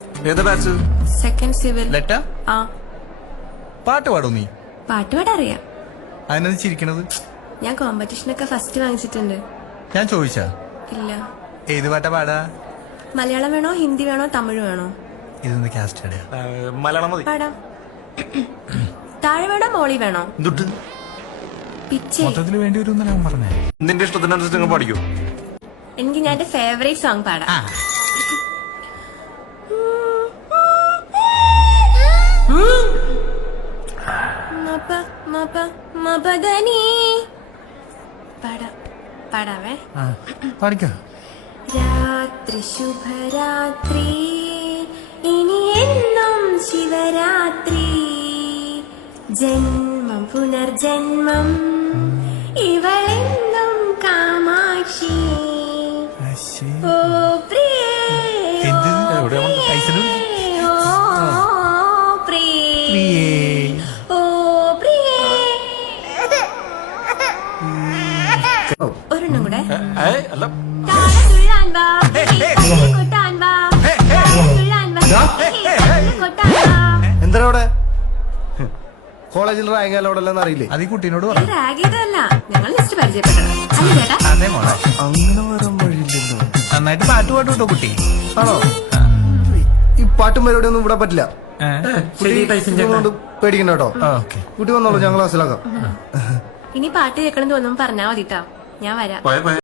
ഏതാ batch? Second civil. ലെറ്റ ആ പാട്ട് പാടോ നീ? പാട്ട് പാടറിയാം. അതിനത് ചിരിക്കണത്? ഞാൻ കോമ്പറ്റീഷനൊക്കെ ഫസ്റ്റ് വാങ്ങിച്ചിട്ടുണ്ട്. ഞാൻ ചോദിച്ചാ ഇല്ല. ഏത് പാട്ടാ പാടാ? മലയാളം വേണോ, ഹിന്ദി വേണോ, തമിഴ് വേണോ? ഇതൊന്ന് കാസ്റ്റ് ഇടയാ. മലയാളം മതി. പാടാം. താഴെ വേണോ, മോളി വേണോ? എന്തുട്ട് പിച്ചേ. മൊത്തത്തിൽ വേണ്ടി വരും ഞാൻ പറഞ്ഞേ. നിന്റെ ഇഷ്ടത്തിനനുസരിച്ച് നിങ്ങൾ പഠിക്കൂ. എനിക്ക് ഞാൻ എന്റെ ഫേവറേറ്റ് സോങ് പാടാം. മപ മപ മപദനി. പാടാവേ. പഠിക്കോ? രാത്രി ശുഭരാത്രി, ഇനി എന്നും ശിവരാത്രി. ജന്മം പുനർജന്മം, ഇവളെന്നും കാമാക്ഷി. ഓ പ്രിയേ, എന്ത്? എവിടെയാ കൊണ്ട്? പൈസ ഓ പ്രിയേ, ഓ പ്രിയേ. ഒരെണ്ണം കൂടെ. അല്ല താഴെ തുള്ളാൻ വാ, കൊട്ടാൻ വാ, തുള്ളാൻ വാ, കൊട്ടാൻ വാ. എന്താ അവിടെ കോളേജിൽ റാങ്ക് അലോടെല്ലാം അറിയില്ലേ? അത് ഈ കുട്ടീനോട് പറഞ്ഞു. റാഗ് ചെയ്തതല്ല, ഞങ്ങൾ ലിസ്റ്റ് പരിചയപ്പെട്ടതാ. അല്ല ചേട്ടാ? അതെ മോളെ, അങ്ങനെ വരാൻ വഴിയില്ലല്ലോ. നന്നായിട്ട് പാട്ട് പാടും കേട്ടോ കുട്ടി. ആണോ? ഈ പാട്ടും പരിപാടി ഒന്നും ഇവിടെ പറ്റില്ല. കൊണ്ട് പേടിക്കണ്ട കേട്ടോ. ഓക്കെ. കുട്ടി വന്നോളൂ, ഞങ്ങൾ ക്ലാസ്സിലാക്കാം. ഇനി പാട്ട് കേൾക്കണം തോന്നുമ്പോ പറഞ്ഞാ മതിട്ടോ, ഞാൻ വരാം. പോയ